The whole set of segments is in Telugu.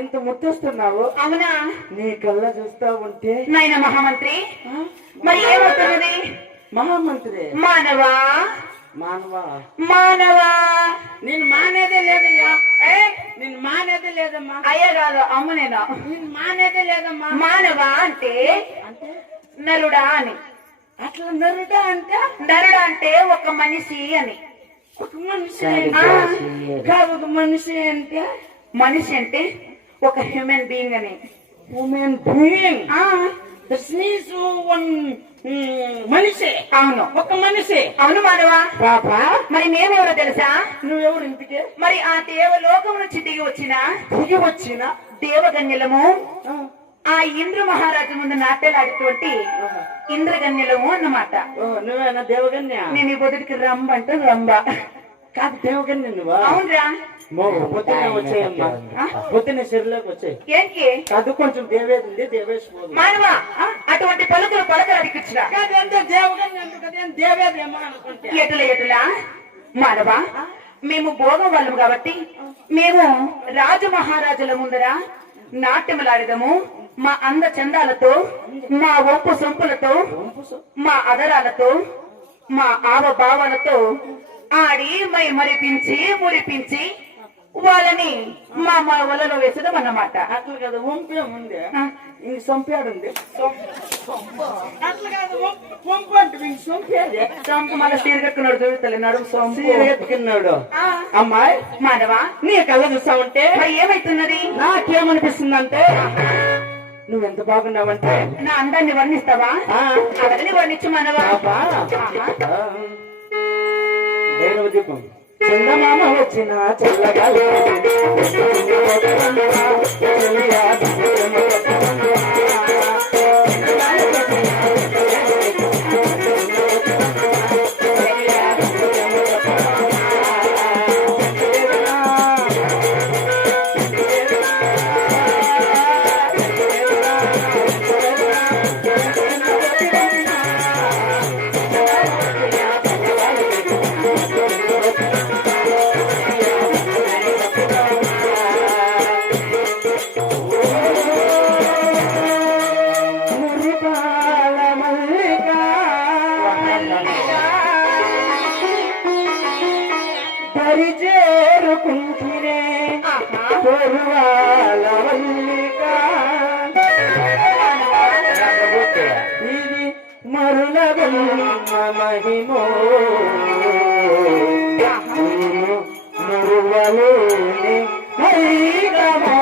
ఇంత ముద్దొస్తున్నావు. అవునా? నీ కళ్ళ చూస్తా ఉంటే నాయన మహామంత్రి మరి ఏమవుతున్నది? మహామంత్రి మానవా మానవా మానవా నేను మానేదే లేదయ్యా. నేను మానేదే లేదమ్మా. అయ్యా కాదు అమ్మ నేను నేను మానేదే లేదమ్మా. మానవా అంటే అంటే నరుడా అని. అట్లా నరుడా అంటే నరుడా అంటే ఒక మనిషి అని. ఒక మనిషి కాదు. ఒక మనిషి అంటే మనిషి అంటే ఒక హ్యూమన్ బీయింగ్ అని. హ్యూమన్ బీయింగ్ మనిషి. అవును, ఒక మనిషి. అవును మానవా. పాపా మరి మేమెవరో తెలుసా? నువ్వెవరు ఇంటికి? మరి ఆ దేవలోకం నుంచి దిగి వచ్చిన దేవగన్యలము ఆ ఇంద్ర మహారాజు ముందు నాట్యాలాడుతోటి ఇంద్రగన్యలము అన్నమాట. నువ్వేనా దేవగన్య? నేను ఈ బొదుడికి రంబ అంటే రంబ కాదు, దేవగన్య నువ్వా? అవునరా. పొద్దున్నే వచ్చాయమ్మా. పొద్దున్నే చెరువులోకి వచ్చాయి. ఏంటి అది కొంచెం దేవేది ఉంది, దేవేశ్ మానవా అటువంటి పలుకులు పలకరాడికిచ్చిరా. దేవేదేమో అనుకుంటే ఎటులా మానవా, మేము భోగం వాళ్ళము కాబట్టి మేము రాజు మహారాజుల ముందర నాట్యములాడదము. మా అంద చందాలతో, మా ఒప్పు సొంపులతో, మా అదరాలతో, మా ఆవ భావాలతో ఆడి మై మరిపించి మురిపించి వాళ్ళని మా మా వలలో వేసడం అన్నమాట. అట్లా కదా వంపేముంది, ఇంక సొంపాడుంది. అట్లా కాదు వంపు అంటే ఇంక సొంపేది. సొంపు మళ్ళీ సీరగట్టుకున్నాడు చూడతలే నడుము సొంపు ఎత్తుకున్నాడు. అమ్మాయి మానవా, నీ కళ్ళ చూస్తా ఉంటే మరి ఏమైతున్నది? నాకేమనిపిస్తుంది అంటే నువ్వెంత బాగున్నావంటే నా అందాన్ని వర్ణిస్తావా? అవన్నీ వర్ణించు మానవా. భైరవ దీపం చందమామ వచ్చిన చల్లగాలి తోరువాల వల్లిక ఇది మరుల మహిమో మరువలేని హరిగమా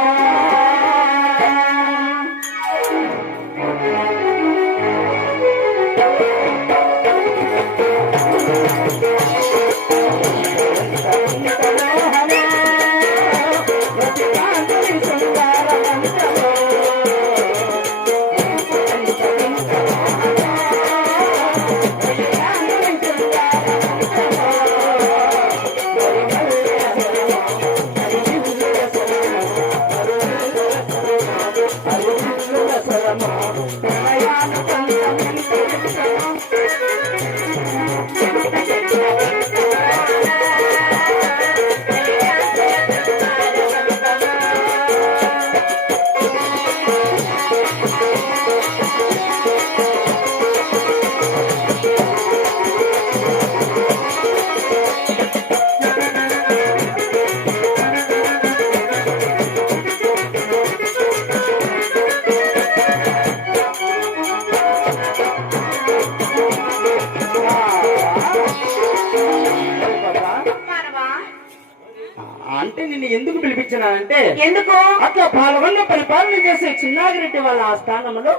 అంటే నిన్ను ఎందుకు పిలిపించినానంటే ఎందుకు అట్లా పాల్గొన్న పరిపాలన చేసే చిన్నాగిరెడ్డి వాళ్ళ ఆ స్థానంలో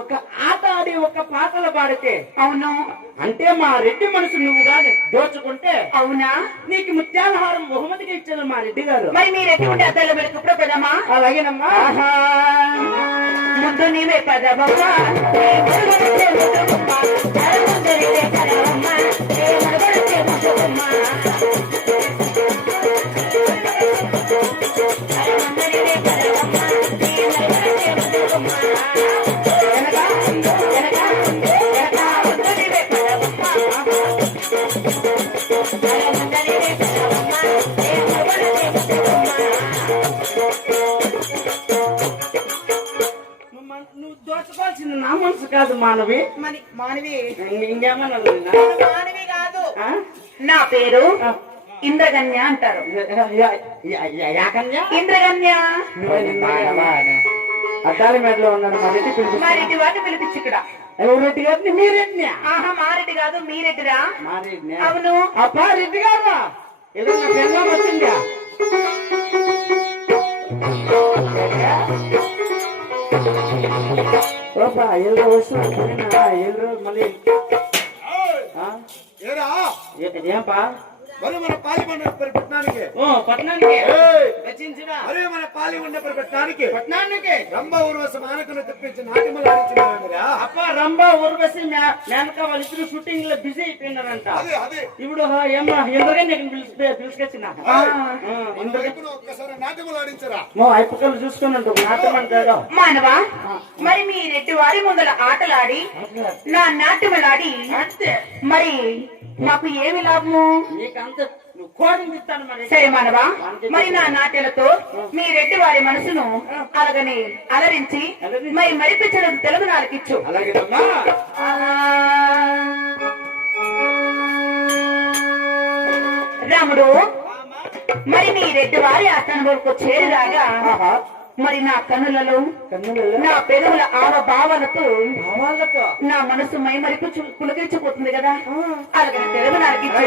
ఒక ఆట ఆడి ఒక పాటలు పాడితే అవును అంటే మా రెడ్డి మనసు నువ్వు కాదు దోచుకుంటే అవునా నీకు ముత్యాలహారం బహుమతిగా ఇచ్చారు మా రెడ్డి గారు. మరి మీరు ఎటువంటి అద్దాలు పెట్టుకుప్పుడు పెదమ్మా అలాగేనమ్మా. ముందు నీవే పదవమ్మా నువ్వు దోచుకోవాల్సింది నా మనసు కాదు మానవి. మరి మానవి ఇంకేమన్నా మానవి కాదు. నా పేరు ఇంద్రగన్య అంటారు. ఇంద్రగన్య అద్దాల మేడలో ఉన్నాడు మా రెడ్డి మా రెడ్డి వాడిని పిలిపించి ఇక్కడ. రెడ్డి గారిని మీరెడ్డి. ఆహా మా రెడ్డి కాదు మీ రెడ్డిరా. మా రెడ్డి అవును. అబ్బా రెడ్డి గారా ఏదో నా పెళ్ళాం వచ్చిందా? ఓపా ఎల్లు వస్తున్నా ఎల్లు మళ్ళీ ఏంపా మరి మన పాలి మండలి పట్టణానికి పట్టణానికి అరే మన పాలి మండలి పట్టణానికి పట్టణానికి రంభ ఊర్వశ మానకను తెప్పించి నాట్యములు ఆడించినారా? అప్ప రంభ ఊర్వశి మేనక వాళ్ళిద్దరు షూటింగ్ లో బిజీ అయిపోయినారంట. ఇప్పుడు ఏమ్మా ఇంద్రగా పిలుచుకొచ్చిన ఒక్కసారి నాట్యములు ఆడించరా? అయిపోకలు చూసుకున్నట్టు నాట్యం అంటాడు. మానవా మరి మీ రెడ్డి వారి ముందర ఆటలాడి నా నాట్యములాడి మరి మాకు ఏమి లాభము? సరే మానవా మరి నా నాట్యాలతో మీ రెడ్డి వారి మనసును అలాగని అలరించి మరి మరిపించడం తెలుగు నాలుగిచ్చు. అలాగేనమ్మా. రాముడు మరి మీ రెడ్డి వారి ఆస్థానం వరకు చేరిరాగా మరి నా కన్నులలో నా పెదవుల ఆవ భావాలతో నా మనసు మై మరిపు పులకించిపోతుంది కదా. అలాగే తెలుగు నాలుగిచ్చు.